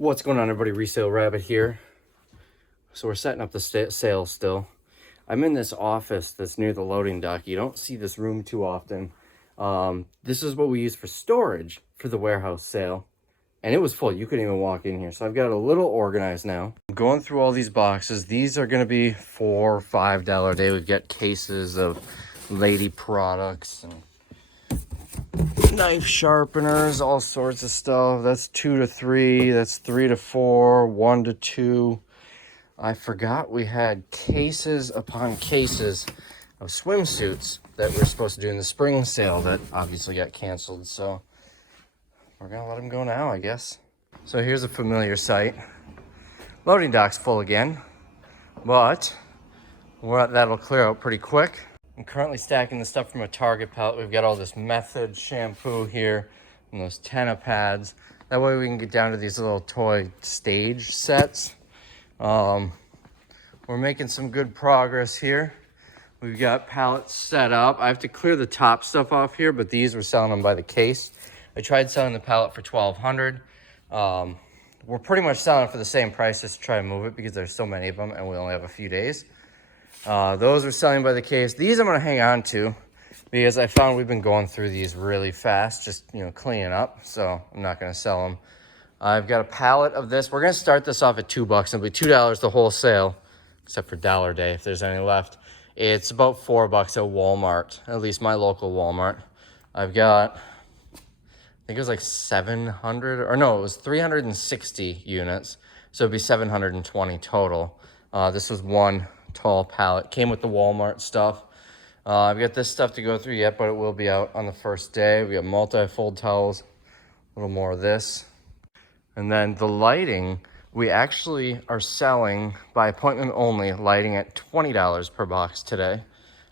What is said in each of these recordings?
What's going on, everybody? Resale Rabbit here. So we're setting up the sale still. I'm in this office that's near the loading dock. You don't see this room too often. This is what we use for storage for the warehouse sale. And it was full. You couldn't even walk in here. So I've got it a little organized now. I'm going through all these boxes. These are going to be $4 or $5 a day. We've got cases of lady products and knife sharpeners, all sorts of stuff. That's 2 to 3, that's 3 to 4, 1 to 2. I forgot we had cases upon cases of swimsuits that we were supposed to do in the spring sale that obviously got canceled, so we're gonna let them go now, I guess. So here's a familiar sight. Loading dock's full again, but that'll clear out pretty quick. I'm currently stacking the stuff from a Target pallet. We've got all this Method shampoo here and those Tenna pads. That way we can get down to these little toy stage sets. We're making some good progress here. We've got pallets set up. I have to clear the top stuff off here, but these we're selling them by the case. I tried selling the pallet for $1,200. We're pretty much selling it for the same price just to try and move it because there's so many of them and we only have a few days. Those are selling by the case. These I'm going to hang on to because I found we've been going through these really fast, just, cleaning up. So I'm not going to sell them. I've got a pallet of this. We're going to start this off at $2. It'll be $2 the whole sale, except for Dollar Day if there's any left. It's about $4 at Walmart, at least my local Walmart. I've got, I think it was like 700, or no, it was 360 units. So it'd be 720 total. This was one tall pallet. Came with the Walmart stuff. I've got this stuff to go through yet, but it will be out on the first day. We got multi-fold towels, a little more of this. And then the lighting, we actually are selling by appointment only, lighting at $20 per box today.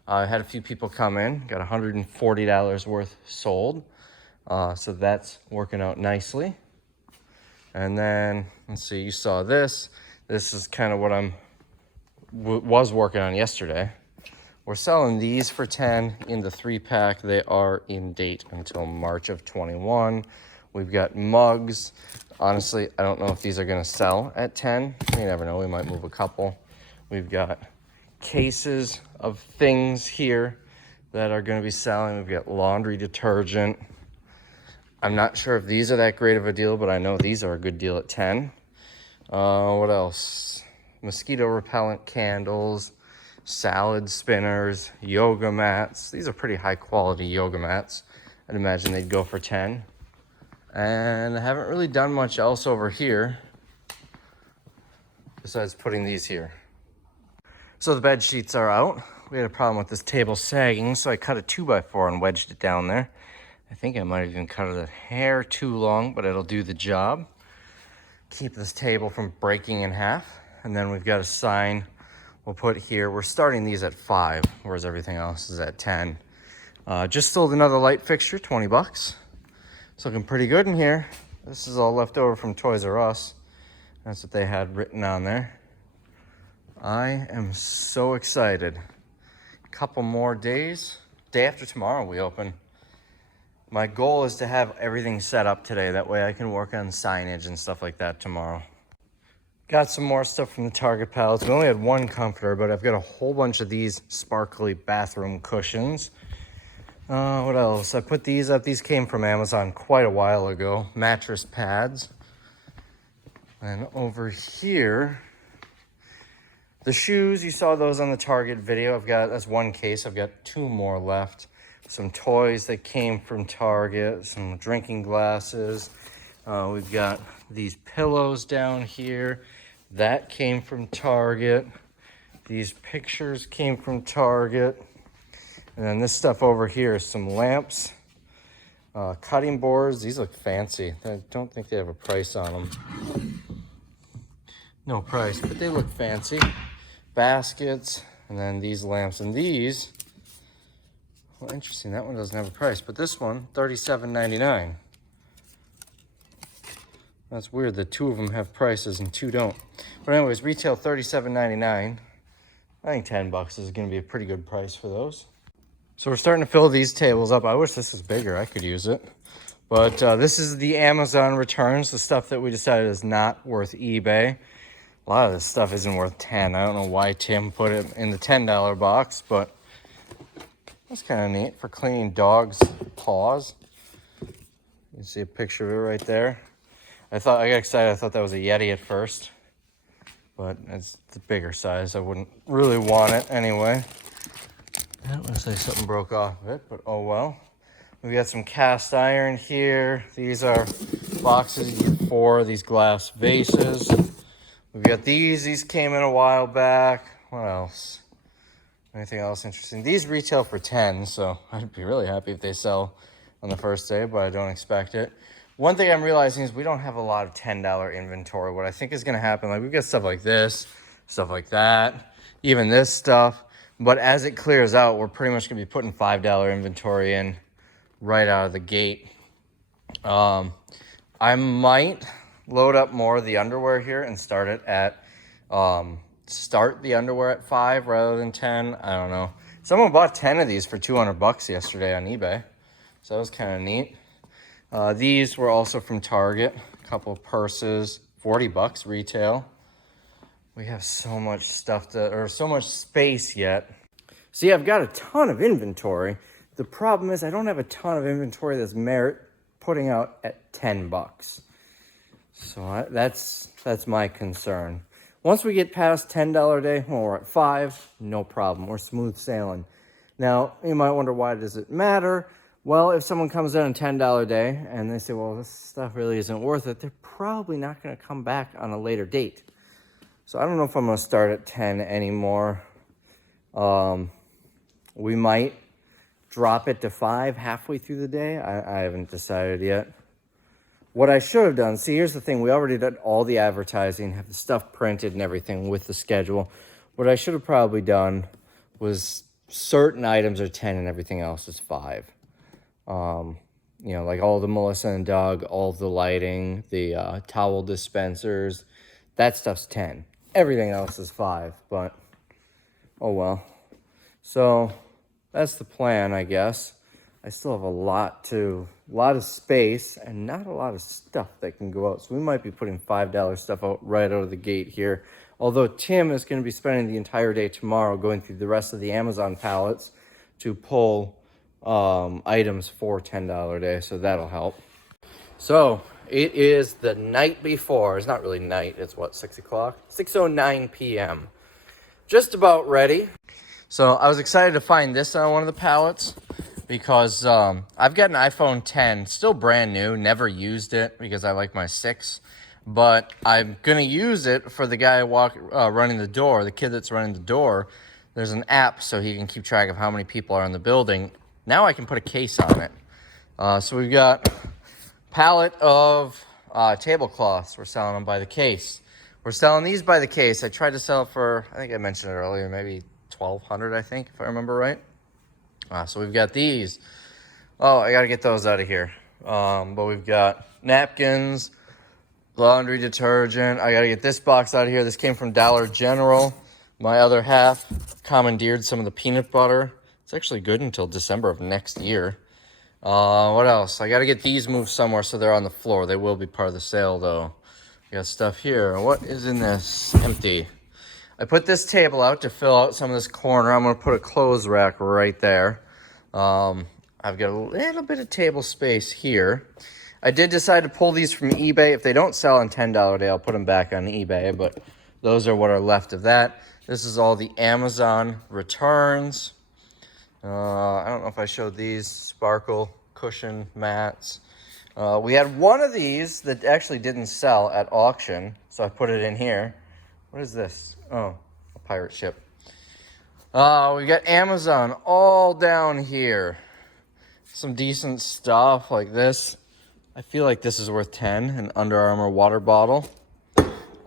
I had a few people come in, got $140 worth sold. So that's working out nicely. And then, let's see, you saw this. This is kind of what was working on yesterday. We're selling these for $10 in the 3-pack. They are in date until March of 21. We've got mugs. Honestly, I don't know if these are going to sell at $10. You never know. We might move a couple. We've got cases of things here that are going to be selling. We've got laundry detergent. I'm not sure if these are that great of a deal, but I know these are a good deal at $10. What else? Mosquito repellent candles, salad spinners, yoga mats. These are pretty high quality yoga mats. I'd imagine they'd go for $10. And I haven't really done much else over here besides putting these here. So the bed sheets are out. We had a problem with this table sagging, so I cut a 2x4 and wedged it down there. I think I might have even cut it a hair too long, but it'll do the job. Keep this table from breaking in half. And then we've got a sign we'll put here. We're starting these at $5, whereas everything else is at $10. Just sold another light fixture, $20. It's looking pretty good in here. This is all left over from Toys R Us. That's what they had written on there. I am so excited. A couple more days. Day after tomorrow we open. My goal is to have everything set up today. That way I can work on signage and stuff like that tomorrow. Got some more stuff from the Target pallets. We only had one comforter, but I've got a whole bunch of these sparkly bathroom cushions. What else? I put these up. These came from Amazon quite a while ago. Mattress Pads. And over here, the shoes, you saw those on the Target video. That's one case. I've got 2 more left. Some toys that came from Target, some drinking glasses. We've got these pillows down here. That came from Target. These pictures came from Target. And then this stuff over here is some lamps, cutting boards. These look fancy. I don't think they have a price on them. No price, but they look fancy. Baskets, and then these lamps. And these, well, interesting, that one doesn't have a price, but this one, $37.99. That's weird that 2 of them have prices and 2 don't. But anyways, retail $37.99. I think $10 is going to be a pretty good price for those. So we're starting to fill these tables up. I wish this was bigger. I could use it. But this is the Amazon returns, the stuff that we decided is not worth eBay. A lot of this stuff isn't worth 10. I don't know why Tim put it in the $10 box, but that's kind of neat for cleaning dogs' paws. You can see a picture of it right there. I got excited. I thought that was a Yeti at first, but it's the bigger size. I wouldn't really want it anyway. I don't want to say something broke off of it, but oh well. We got some cast iron here. These are boxes. You get 4 of these glass vases. We've got these. These came in a while back. What else? Anything else interesting? These retail for 10, so I'd be really happy if they sell on the first day, but I don't expect it. One thing I'm realizing is we don't have a lot of $10 inventory. What I think is going to happen, like we've got stuff like this, stuff like that, even this stuff. But as it clears out, we're pretty much going to be putting $5 inventory in right out of the gate. I might load up more of the underwear here and start it at start the underwear at 5 rather than 10. I don't know. Someone bought 10 of these for $200 yesterday on eBay, so that was kind of neat. These were also from Target. A couple of purses, $40 retail. We have so much stuff so much space yet. See, I've got a ton of inventory. The problem is I don't have a ton of inventory that's merit putting out at $10. So that's my concern. Once we get past $10 a day, well, we're at 5, no problem. We're smooth sailing. Now, you might wonder, why does it matter? Well, if someone comes in on $10 a day and they say, well, this stuff really isn't worth it, they're probably not going to come back on a later date. So I don't know if I'm going to start at 10 anymore. We might drop it to 5 halfway through the day. I haven't decided yet. What I should have done, see, here's the thing. We already did all the advertising, have the stuff printed and everything with the schedule. What I should have probably done was certain items are 10 and everything else is 5. You know, like all the Melissa and Doug, all the lighting, the towel dispensers, that stuff's 10. Everything else is 5, but oh well. So that's the plan, I guess. I still have a lot of space and not a lot of stuff that can go out. So we might be putting $5 stuff out right out of the gate here. Although Tim is going to be spending the entire day tomorrow going through the rest of the Amazon pallets to pull items for $10 a day. So that'll help. So it is the night before. It's not really night. It's what, 6 o'clock? 6:09 p.m. Just about ready. So I was excited to find this on one of the pallets, because I've got an iPhone 10, still brand new, never used it because I like my 6, but I'm going to use it for the guy running the door, the kid that's running the door. There's an app so he can keep track of how many people are in the building. Now I can put a case on it. So we've got a pallet of tablecloths. We're selling them by the case. We're selling these by the case. I tried to sell it for, I think I mentioned it earlier, maybe $1,200, I think, if I remember right. So we've got these. Oh, I got to get those out of here. But we've got napkins, laundry detergent. I got to get this box out of here. This came from Dollar General. My other half commandeered some of the peanut butter. It's actually good until December of next year. What else? I got to get these moved somewhere so they're on the floor. They will be part of the sale, though. We got stuff here. What is in this? Empty. I put this table out to fill out some of this corner. I'm going to put a clothes rack right there. I've got a little bit of table space here. I did decide to pull these from eBay. If they don't sell on $10 a day, I'll put them back on eBay, but those are what are left of that. This is all the Amazon returns. I don't know if I showed these sparkle cushion mats. We had one of these that actually didn't sell at auction, so I put it in here. What is this? Oh, a pirate ship. We got Amazon all down here. Some decent stuff like this. I feel like this is worth 10. An Under Armour water bottle.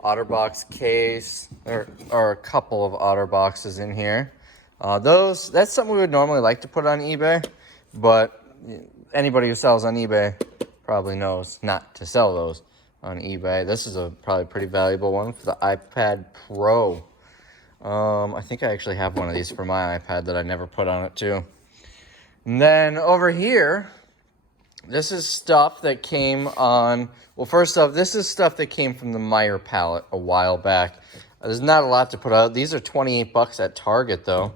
OtterBox case. There are a couple of OtterBoxes in here. That's something we would normally like to put on eBay, but anybody who sells on eBay probably knows not to sell those on eBay. This is probably pretty valuable one for the iPad Pro. I think I actually have one of these for my iPad that I never put on it too. And then over here, This is stuff that came on, well, first off, this is stuff that came from the Meyer pallet a while back. There's not a lot to put out. These are 28 bucks at Target, though.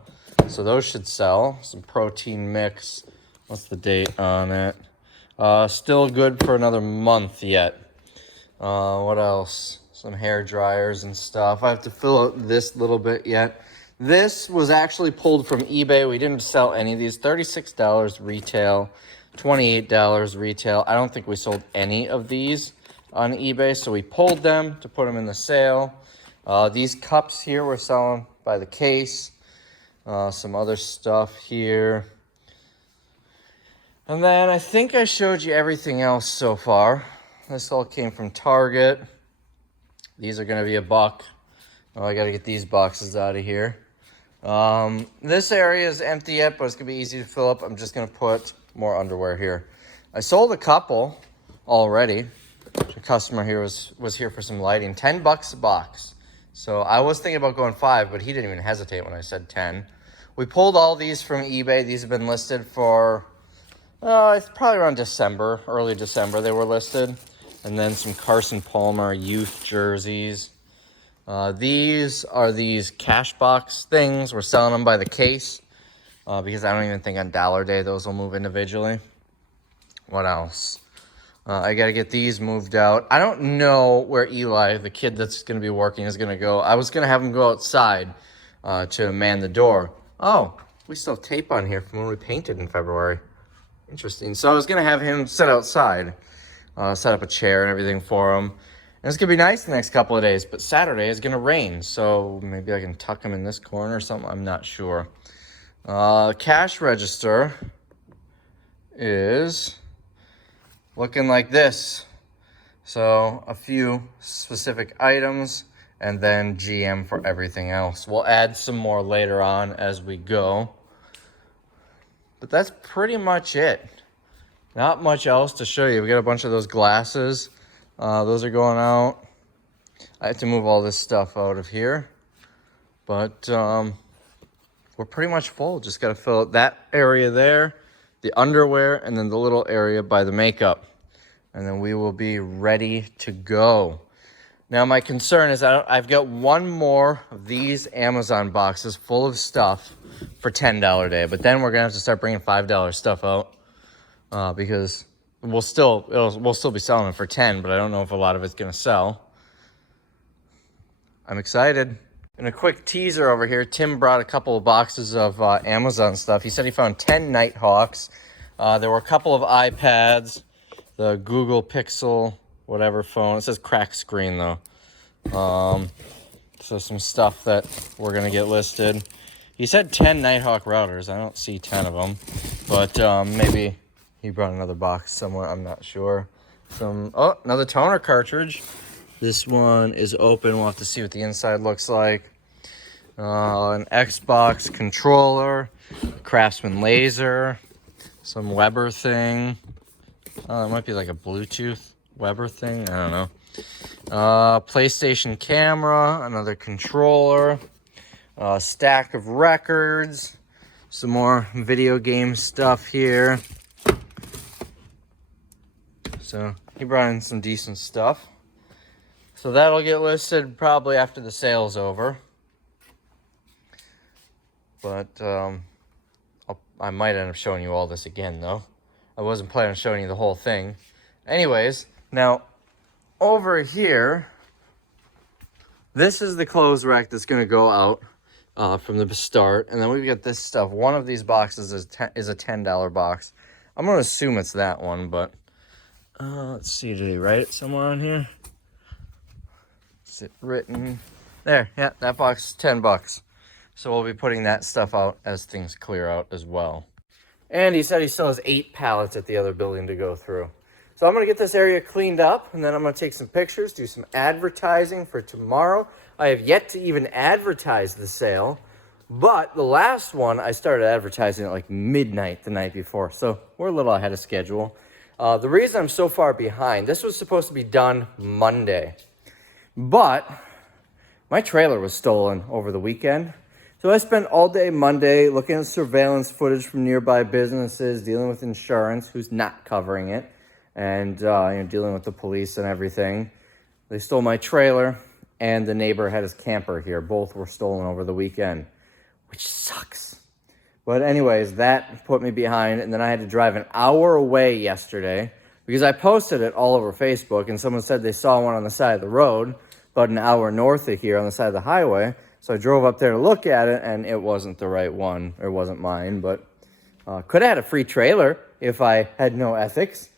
So those should sell. Some protein mix. What's the date on it? Still good for another month yet. What else? Some hair dryers and stuff. I have to fill out this little bit yet. This was actually pulled from eBay. We didn't sell any of these. $36 retail, $28 retail. I don't think we sold any of these on eBay, so we pulled them to put them in the sale. These cups here we're selling by the case. Some other stuff here. And then I think I showed you everything else so far. This all came from Target. These are going to be $1. Oh, I got to get these boxes out of here. This area is empty yet, but it's going to be easy to fill up. I'm just going to put more underwear here. I sold a couple already. The customer here was here for some lighting. $10 a box. So I was thinking about going 5, but he didn't even hesitate when I said 10. We pulled all these from eBay. These have been listed for, it's probably around December, early December they were listed. And then some Carson Palmer youth jerseys. These are these cash box things. We're selling them by the case because I don't even think on Dollar Day those will move individually. What else? I got to get these moved out. I don't know where Eli, the kid that's going to be working, is going to go. I was going to have him go outside to man the door. Oh, we still have tape on here from when we painted in February. Interesting. So I was going to have him sit outside, set up a chair and everything for him. And it's going to be nice the next couple of days, but Saturday is going to rain. So maybe I can tuck him in this corner or something. I'm not sure. Cash register is looking like this. So a few specific items and then GM for everything else. We'll add some more later on as we go. But that's pretty much it. Not much else to show you. We got a bunch of those glasses. Those are going out. I have to move all this stuff out of here. But we're pretty much full. Just got to fill out that area there, the underwear, and then the little area by the makeup. And then we will be ready to go. Now, my concern is I've got one more of these Amazon boxes full of stuff for $10 a day. But then we're going to have to start bringing $5 stuff out because we'll still be selling it for 10, but I don't know if a lot of it's going to sell. I'm excited. And a quick teaser over here. Tim brought a couple of boxes of Amazon stuff. He said he found 10 Nighthawks. There were a couple of iPads. The Google Pixel, whatever phone. It says cracked screen, though. So some stuff that we're going to get listed. He said 10 Nighthawk routers. I don't see 10 of them. But maybe he brought another box somewhere. I'm not sure. Another toner cartridge. This one is open. We'll have to see what the inside looks like. An Xbox controller. Craftsman laser. Some Weber thing. It might be like a Bluetooth Weber thing. I don't know. PlayStation camera. Another controller. A stack of records. Some more video game stuff here. So he brought in some decent stuff. So that'll get listed probably after the sale's over. But I might end up showing you all this again, though. I wasn't planning on showing you the whole thing. Anyways, now over here, this is the clothes rack that's going to go out from the start. And then we've got this stuff. One of these boxes is a $10 box. I'm going to assume it's that one, but let's see. Did he write it somewhere on here? Is it written? There. Yeah, that box is $10. So we'll be putting that stuff out as things clear out as well. And he said he still has 8 pallets at the other building to go through. So I'm going to get this area cleaned up, and then I'm going to take some pictures, do some advertising for tomorrow. I have yet to even advertise the sale, but the last one I started advertising at like midnight the night before. So we're a little ahead of schedule. The reason I'm so far behind, this was supposed to be done Monday, but my trailer was stolen over the weekend. So I spent all day Monday looking at surveillance footage from nearby businesses, dealing with insurance, who's not covering it, and dealing with the police and everything. They stole my trailer, and the neighbor had his camper here. Both were stolen over the weekend, which sucks. But anyways, that put me behind, and then I had to drive an hour away yesterday because I posted it all over Facebook, and someone said they saw one on the side of the road, about an hour north of here on the side of the highway. So I drove up there to look at it, and it wasn't the right one. It wasn't mine, but could have had a free trailer if I had no ethics.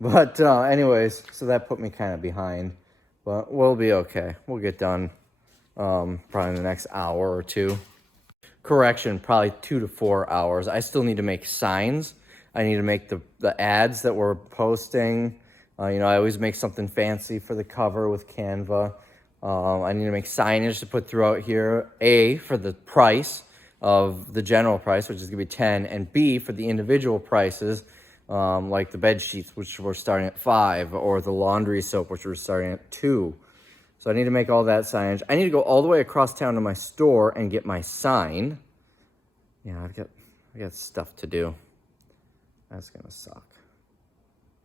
But anyways, so that put me kind of behind. But we'll be okay. We'll get done probably in the next hour or two. Correction, probably 2 to 4 hours. I still need to make signs. I need to make the ads that we're posting. I always make something fancy for the cover with Canva. I need to make signage to put throughout here. A, for the price of the general price, which is going to be 10, and B, for the individual prices, like the bed sheets, which we're starting at 5, or the laundry soap, which we're starting at 2. So I need to make all that signage. I need to go all the way across town to my store and get my sign. Yeah, I got stuff to do. That's gonna suck.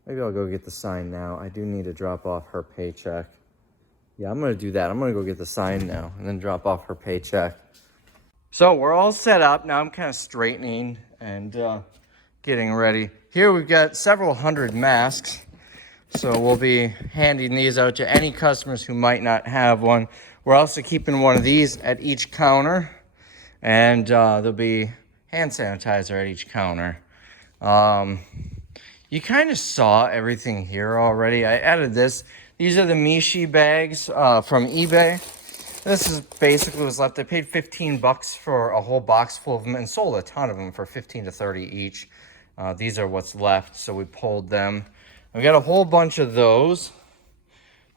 Maybe I'll go get the sign now. I do need to drop off her paycheck. Yeah, I'm gonna do that. I'm gonna go get the sign now and then drop off her paycheck. So we're all set up. Now I'm kind of straightening and getting ready. Here we've got several hundred masks. So we'll be handing these out to any customers who might not have one. We're also keeping one of these at each counter. And there'll be hand sanitizer at each counter. You kind of saw everything here already. I added this. These are the Mishi Bags from eBay. This is basically what's left. I paid $15 for a whole box full of them and sold a ton of them for 15 to 30 each. These are what's left, so we pulled them. We got a whole bunch of those.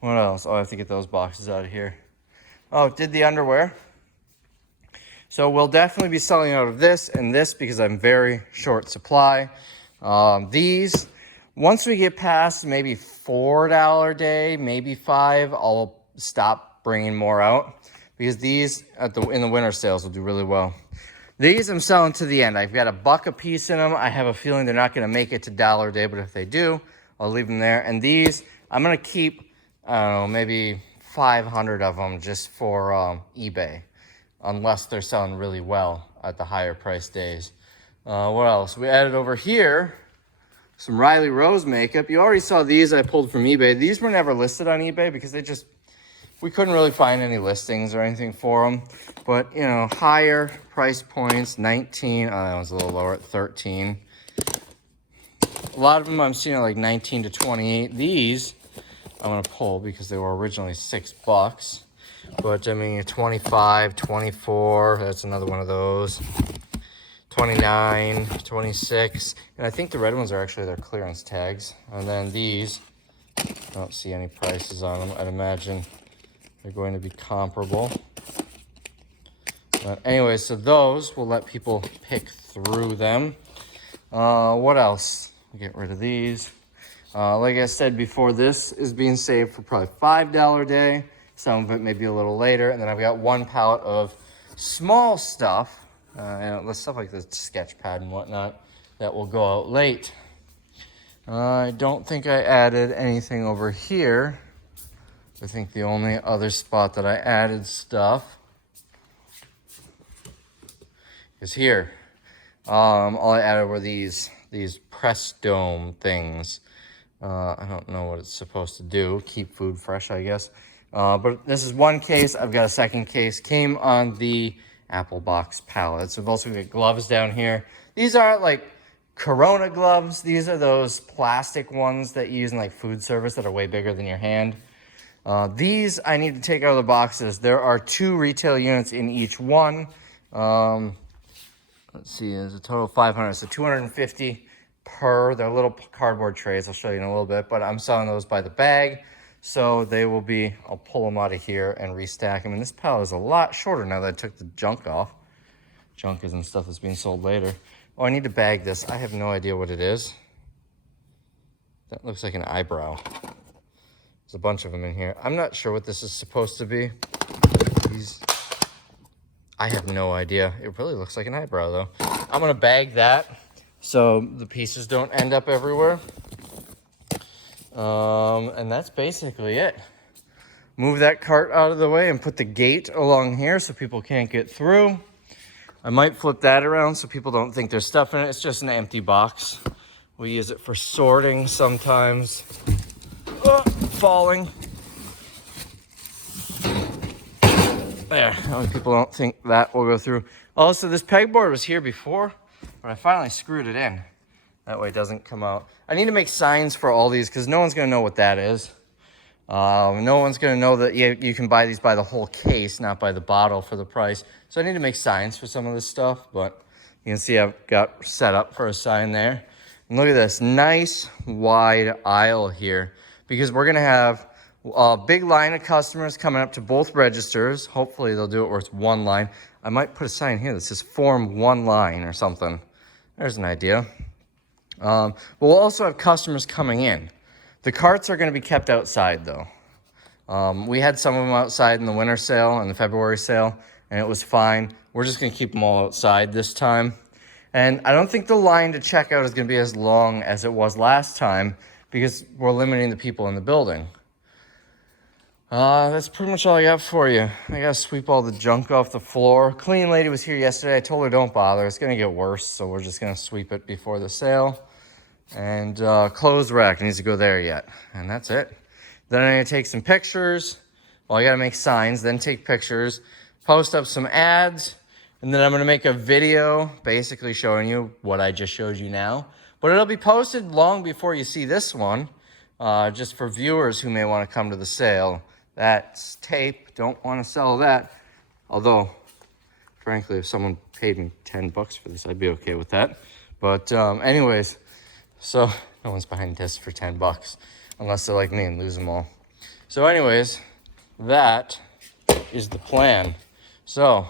What else? Oh, I have to get those boxes out of here. Oh, did the underwear. So we'll definitely be selling out of this and this because I'm very short supply. These, once we get past maybe $4 a day, maybe $5, I'll stop bringing more out because these in the winter sales will do really well. These I'm selling to the end. I've got $1 a piece in them. I have a feeling they're not going to make it to $1 a day, but if they do, I'll leave them there. And these, I'm going to keep, maybe 500 of them just for eBay, unless they're selling really well at the higher price days. What else? We added over here some Riley Rose makeup. You already saw these I pulled from eBay. These were never listed on eBay because we couldn't really find any listings or anything for them. But, higher price points, 19. Oh, that was a little lower at 13. A lot of them I'm seeing are like 19 to 28. These I'm going to pull because they were originally $6. But, 25, 24. That's another one of those. 29, 26. And I think the red ones are actually their clearance tags. And then these, I don't see any prices on them. I'd imagine they're going to be comparable. But anyway, so those, we'll let people pick through them. What else? We'll get rid of these. Like I said before, this is being saved for probably $5 a day. Some of it maybe a little later. And then I've got one pallet of small stuff, stuff like the sketch pad and whatnot, that will go out late. I don't think I added anything over here. I think the only other spot that I added stuff is here. All I added were these press dome things. I don't know what it's supposed to do. Keep food fresh, I guess. But this is one case. I've got a second case. Came on the Apple box pallets. We've also got gloves down here. These aren't like Corona gloves. These are those plastic ones that you use in like food service that are way bigger than your hand. These I need to take out of the boxes. There are 2 retail units in each one. Let's see, there's a total of 500, so 250 per. They're little cardboard trays. I'll show you in a little bit, but I'm selling those by the bag. So they will be, I'll pull them out of here and restack them. And this pallet is a lot shorter now that I took the junk off. Junk isn't stuff that's being sold later. Oh, I need to bag this. I have no idea what it is. That looks like an eyebrow. There's a bunch of them in here. I'm not sure what this is supposed to be. I have no idea. It really looks like an eyebrow though. I'm gonna bag that so the pieces don't end up everywhere. And that's basically it. Move that cart out of the way and put the gate along here so people can't get through. I might flip that around so people don't think there's stuff in it. It's just an empty box. We use it for sorting sometimes. Oh, falling. There, people don't think that will go through. Also, this pegboard was here before, but I finally screwed it in. That way it doesn't come out. I need to make signs for all these because no one's gonna know what that is. No one's gonna know that you can buy these by the whole case, not by the bottle for the price. So I need to make signs for some of this stuff, but you can see I've got set up for a sign there. And look at this nice wide aisle here because we're gonna have a big line of customers coming up to both registers. Hopefully they'll do it where it's one line. I might put a sign here that says form one line or something. There's an idea. But we'll also have customers coming in. The carts are going to be kept outside though. We had some of them outside in the winter sale and the February sale, and it was fine. We're just going to keep them all outside this time. And I don't think the line to checkout is going to be as long as it was last time because we're limiting the people in the building. That's pretty much all I got for you. I got to sweep all the junk off the floor. Clean lady was here yesterday. I told her don't bother. It's going to get worse, so we're just going to sweep it before the sale. And clothes rack needs to go there yet. And that's it. Then I'm going to take some pictures. Well, I got to make signs, then take pictures, post up some ads, and then I'm going to make a video basically showing you what I just showed you now. But it'll be posted long before you see this one, just for viewers who may want to come to the sale. That's tape. Don't want to sell that. Although, frankly, if someone paid me $10 for this, I'd be okay with that. But anyways, so no one's buying discs for $10 unless they're like me and lose them all. So anyways, that is the plan. So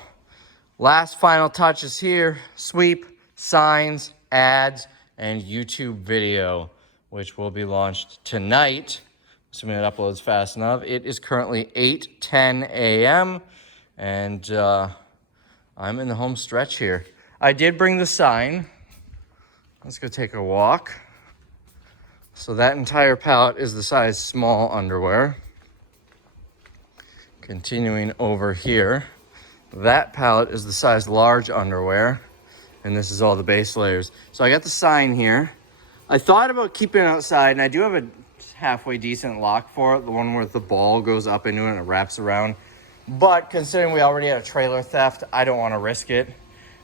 last final touches here: sweep, signs, ads, and YouTube video, which will be launched tonight, assuming it uploads fast enough. It is currently 8:10 a.m. and I'm in the home stretch here. I did bring the sign. Let's go take a walk. So that entire pallet is the size small underwear. Continuing over here, that pallet is the size large underwear, and this is all the base layers. So I got the sign here. I thought about keeping it outside, and I do have a halfway decent lock for it, the one where the ball goes up into it and it wraps around. But considering we already had a trailer theft, I don't want to risk it.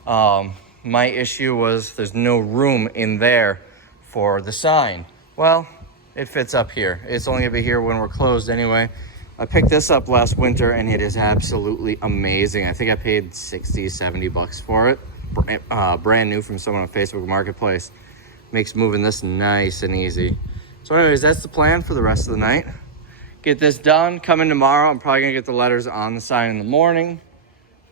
My issue was there's no room in there for the sign. Well, it fits up here. It's only gonna be here when we're closed anyway. I picked this up last winter and it is absolutely amazing. I think I paid 60, 70 bucks for it. Brand new from someone on Facebook Marketplace. Makes moving this nice and easy. So anyways, that's the plan for the rest of the night. Get this done, come in tomorrow. I'm probably gonna get the letters on the sign in the morning,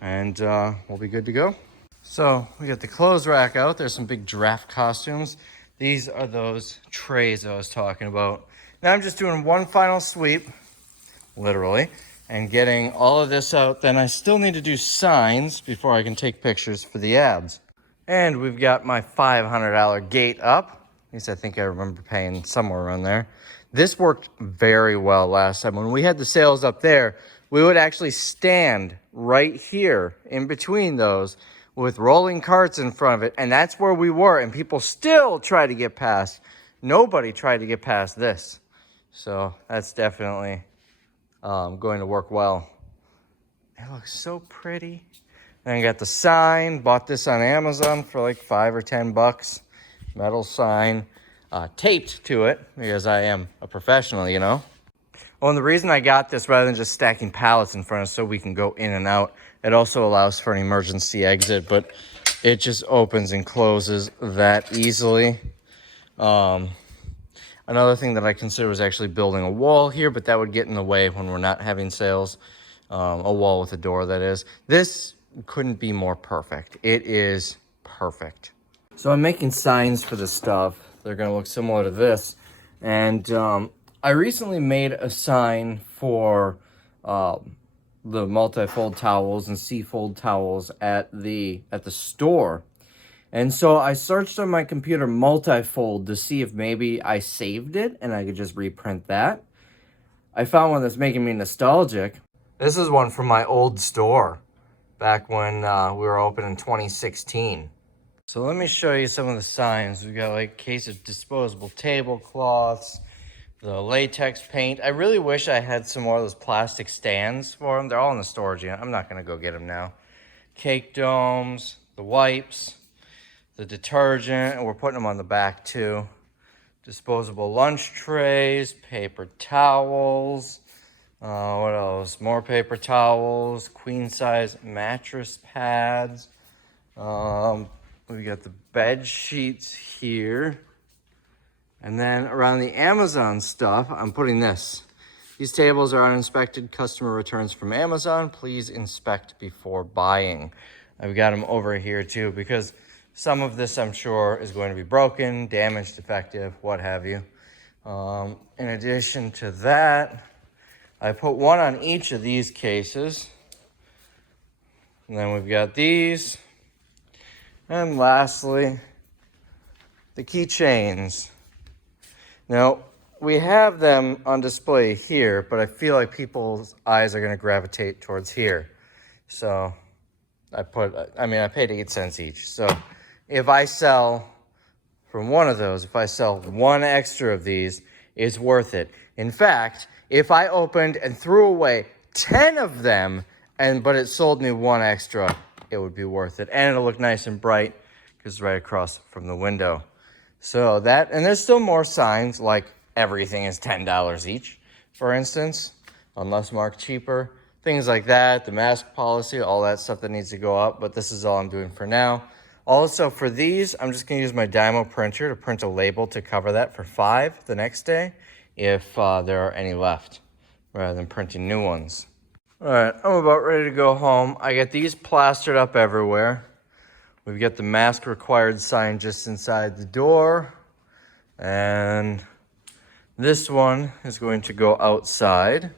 and we'll be good to go. So we got the clothes rack out. There's some big draft costumes. These are those trays I was talking about. Now I'm just doing one final sweep, literally, and getting all of this out. Then I still need to do signs before I can take pictures for the ads. And we've got my $500 gate up. At least I think I remember paying somewhere around there. This worked very well last time. When we had the sales up there, we would actually stand right here in between those with rolling carts in front of it. And that's where we were. And people still try to get past. Nobody tried to get past this. So that's definitely going to work well. It looks so pretty. And I got the sign. Bought this on Amazon for like $5 or $10. Metal sign. Taped to it because I am a professional, you know. Oh, and the reason I got this rather than just stacking pallets in front of us so we can go in and out, it also allows for an emergency exit, but it just opens and closes that easily. Another thing that I consider was actually building a wall here, but that would get in the way when we're not having sales. A wall with a door, that is. This couldn't be more perfect. It is perfect. So I'm making signs for this stuff. They're going to look similar to this. And I recently made a sign for the multi-fold towels and C-fold towels at the store. And so I searched on my computer multi-fold to see if maybe I saved it and I could just reprint that. I found one that's making me nostalgic. This is one from my old store back when we were open in 2016. So let me show you some of the signs. We got like case of disposable tablecloths, the latex paint. I really wish I had some more of those plastic stands for them. They're all in the storage unit. I'm not gonna go get them now. Cake domes, the wipes, the detergent, and we're putting them on the back too. Disposable lunch trays, paper towels, what else? More paper towels, queen size mattress pads. We got the bed sheets here. And then around the Amazon stuff, I'm putting this. These tables are uninspected customer returns from Amazon. Please inspect before buying. I've got them over here too because some of this I'm sure is going to be broken, damaged, defective, what have you. In addition to that, I put one on each of these cases. And then we've got these. And lastly, the keychains. Now, we have them on display here, but I feel like people's eyes are going to gravitate towards here. So I paid 8 cents each. So if I sell from one of those, if I sell one extra of these, it's worth it. In fact, if I opened and threw away 10 of them, but it sold me one extra, it would be worth it. And it'll look nice and bright because it's right across from the window. So that, and there's still more signs, like everything is $10 each, for instance, unless marked cheaper. Things like that, the mask policy, all that stuff that needs to go up, but this is all I'm doing for now. Also for these, I'm just gonna use my Dymo printer to print a label to cover that for $5 the next day, if there are any left, rather than printing new ones. All right, I'm about ready to go home. I got these plastered up everywhere. We've got the mask required sign just inside the door. And this one is going to go outside,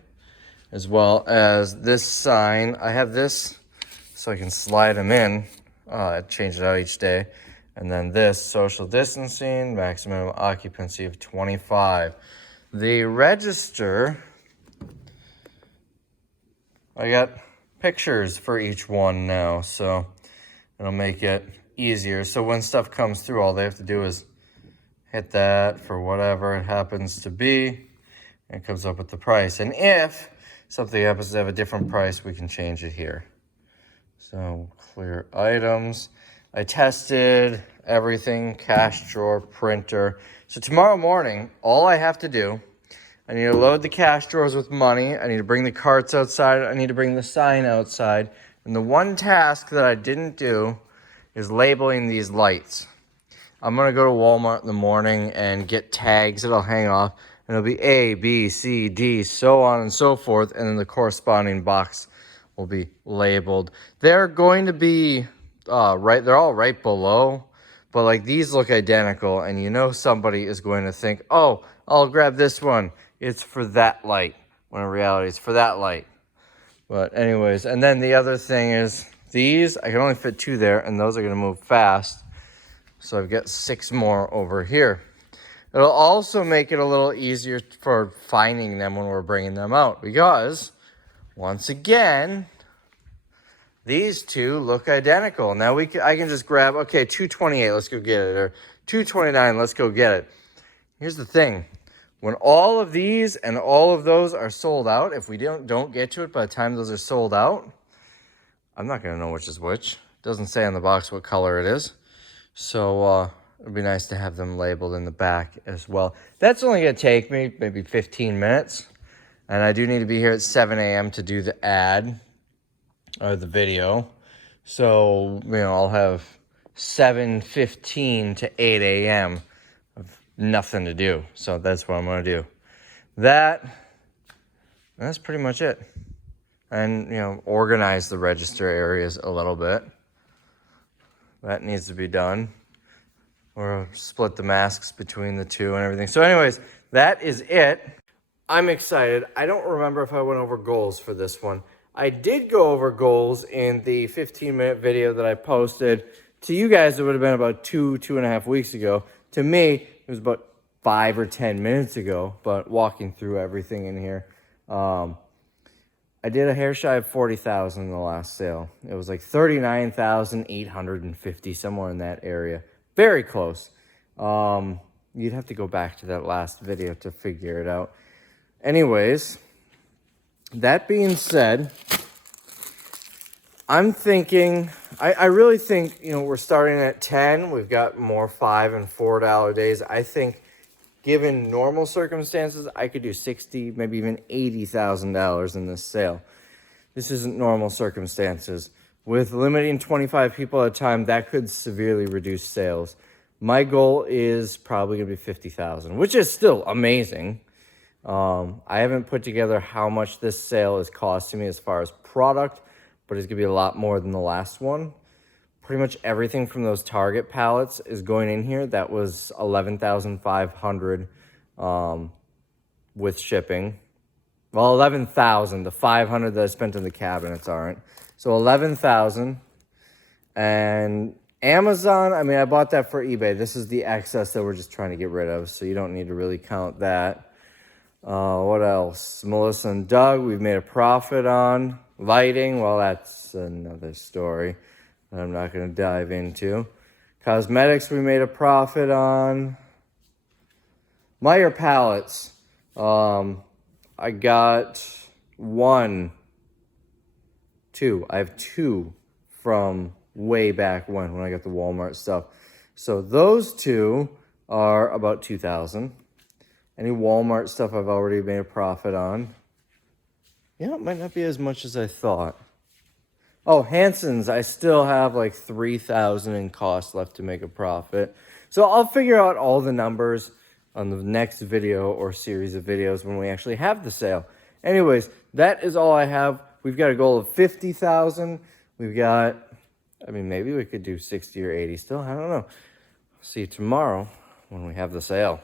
as well as this sign. I have this so I can slide them in. I change it out each day. And then this, social distancing, maximum occupancy of 25. The register, I got pictures for each one now, so it'll make it easier. So when stuff comes through, all they have to do is hit that for whatever it happens to be, and it comes up with the price. And if something happens to have a different price, we can change it here. So clear items. I tested everything, cash drawer, printer. So tomorrow morning, all I have to do, I need to load the cash drawers with money. I need to bring the carts outside. I need to bring the sign outside. And the one task that I didn't do is labeling these lights. I'm going to go to Walmart in the morning and get tags that I'll hang off. And it'll be A, B, C, D, so on and so forth. And then the corresponding box will be labeled. They're going to be they're all right below. But like these look identical. And you know somebody is going to think, oh, I'll grab this one. It's for that light. When in reality, it's for that light. But anyways, and then the other thing is these, I can only fit 2 there, and those are going to move fast. So I've got 6 more over here. It'll also make it a little easier for finding them when we're bringing them out, because once again, these 2 look identical. Now I can just grab, okay, 228, let's go get it, or 229, let's go get it. Here's the thing. When all of these and all of those are sold out, if we don't get to it by the time those are sold out, I'm not going to know which is which. It doesn't say on the box what color it is. So it'd be nice to have them labeled in the back as well. That's only going to take me maybe 15 minutes. And I do need to be here at 7 a.m. to do the ad or the video. So, I'll have 7:15 to 8 a.m. nothing to do. So that's what I'm going to do. That's pretty much it. And, organize the register areas a little bit. That needs to be done. Or split the masks between the 2 and everything. So anyways, that is it. I'm excited. I don't remember if I went over goals for this one. I did go over goals in the 15-minute video that I posted. To you guys, it would have been about 2.5 weeks ago. To me, it was about 5 or 10 minutes ago, but walking through everything in here. I did a hair shy of 40,000 in the last sale. It was like 39,850, somewhere in that area. Very close. You'd have to go back to that last video to figure it out. Anyways, that being said, I'm thinking, I really think, you know, we're starting at 10. We've got more $5 and $4 days. I think given normal circumstances, I could do $60,000, maybe even $80,000 in this sale. This isn't normal circumstances. With limiting 25 people at a time, that could severely reduce sales. My goal is probably going to be 50,000, which is still amazing. I haven't put together how much this sale is costing me as far as product, but it's going to be a lot more than the last one. Pretty much everything from those Target pallets is going in here. That was $11,500 with shipping. Well, $11,000. The $500 that I spent in the cabinets aren't. So $11,000. And Amazon, I mean, I bought that for eBay. This is the excess that we're just trying to get rid of, so you don't need to really count that. What else? Melissa and Doug, we've made a profit on. Lighting, well, that's another story that I'm not going to dive into. Cosmetics, we made a profit on. Meyer pallets. I got two. I have two from way back when I got the Walmart stuff. So those two are about 2,000. Any Walmart stuff I've already made a profit on. Yeah, it might not be as much as I thought. Oh, Hanson's, I still have like 3,000 in cost left to make a profit. So I'll figure out all the numbers on the next video or series of videos when we actually have the sale. Anyways, that is all I have. We've got a goal of 50,000. We've got, I mean, maybe we could do 60 or 80 still. I don't know. See you tomorrow when we have the sale.